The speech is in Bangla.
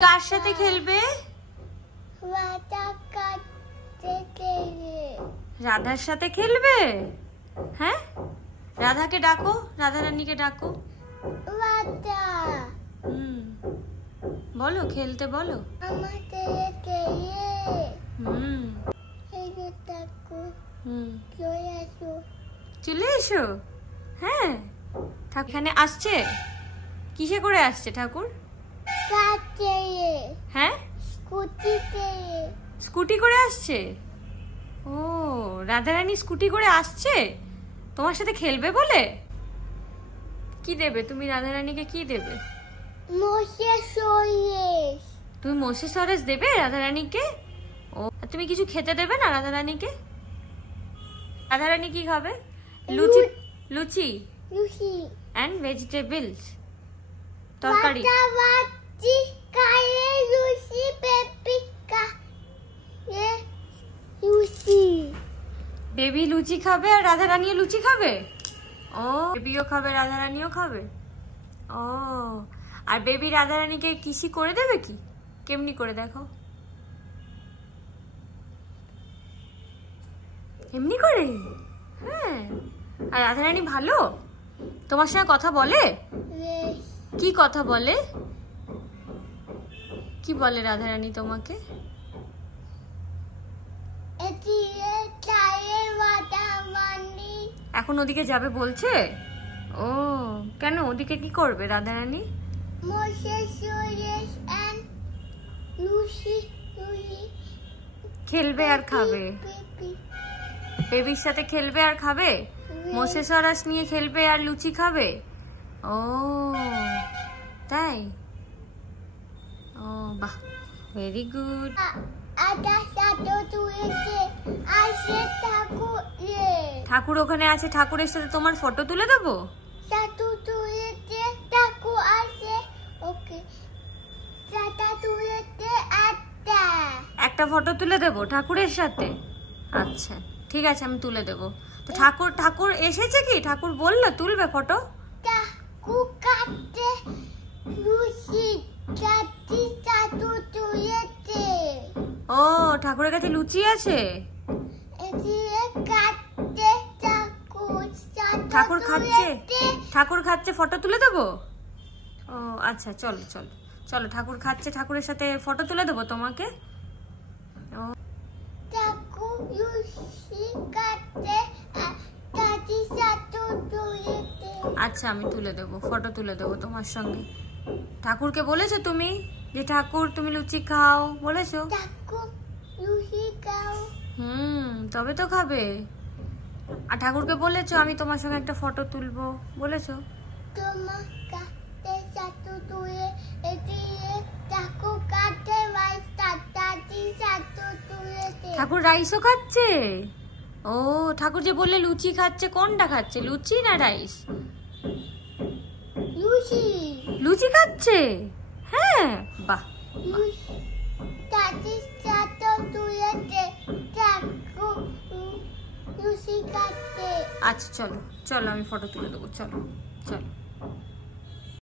কার সাথে খেলবে? রাধার সাথে খেলবে। হ্যাঁ, রাধাকে ডাকো, রাধা রানীকে ডাকো। বলো, খেলতে বলো। চলে এসো। হ্যাঁ, ঠাকুর এখানে আসছে। কিসে করে আসছে ঠাকুর? হ্যাঁ, স্কুটি করে আসছে। ও, রাধারানী স্কুটি করে আসছে তোমার সাথে খেলবে বলে। কি দেবে তুমি রাধারানীকে? কি দেবে? তুমি মোসেসরেস দেবে রাধারানীকে? ও, তুমি কিছু খেতে দেবে না রাধারানীকে? রাধারানী কি খাবে? লুচি, লুচি এন্ড ভেজিটেবলস, তরকারি। বেবি লুচি খাবে আর রাধারানীও লুচি খাবে। ও, বেবিও খাবে রাধারানীও খাবে। ও, আর বেবি রাধারানীকে কিসি করে দেবে কি? কেমনি করে দেখো? এমনি করে? হ্যাঁ। আর রাধারানী ভালো? তোমার সঙ্গে কথা বলে? কি কথা বলে? কি বলে রাধারানী তোমাকে? এখন ওদিকে যাবে বলছে। ও, কেন? ওদিকে কি করবে রাধারানী? খেলবে আর খাবে। বেবির সাথে খেলবে আর খাবে। মোসেসরাস নিয়ে খেলবে আর লুচি খাবে। ও, তাই? ও বাহ, ভেরি গুড। ঠাকুর ওখানে আছে, ঠাকুরের সাথে তোমার ফটো তুলে দেবো। একটা ফটো তুলে দেবো ঠাকুরের সাথে। আচ্ছা ঠিক আছে, আমি তুলে দেবো। তো ঠাকুর এসেছে কি? ঠাকুর বললো তুলবে ফটো। ও, ঠাকুরের কাছে লুচি আছে। ঠাকুর খাচ্ছে, ফটো তুলে দেবো। ও আচ্ছা, চলো চলো চলো, ঠাকুর খাচ্ছে, ঠাকুরের সাথে ফটো তুলে দেবো তোমাকে। আচ্ছা, আমি তুলে দেবো, ফটো তুলে দেবো তোমার সঙ্গে। ঠাকুরকে বলেছো তুমি যে ঠাকুর তুমি লুচি খাও? বলেছো? তবে তো খাবে। আর ঠাকুরকে বলেছো আমি তোমার সঙ্গে একটা ফটো তুলবো? বলেছো? ঠাকুর রাইসও খাচ্ছে। ও, ঠাকুর যে বললে লুচি খাচ্ছে, কোনটা খাচ্ছে, লুচি না রাইস? লুচি খাচ্ছে। হ্যাঁ, বাহ। আচ্ছা চলো চলো, আমি ফটো তুলে দেবো। চলো চলো।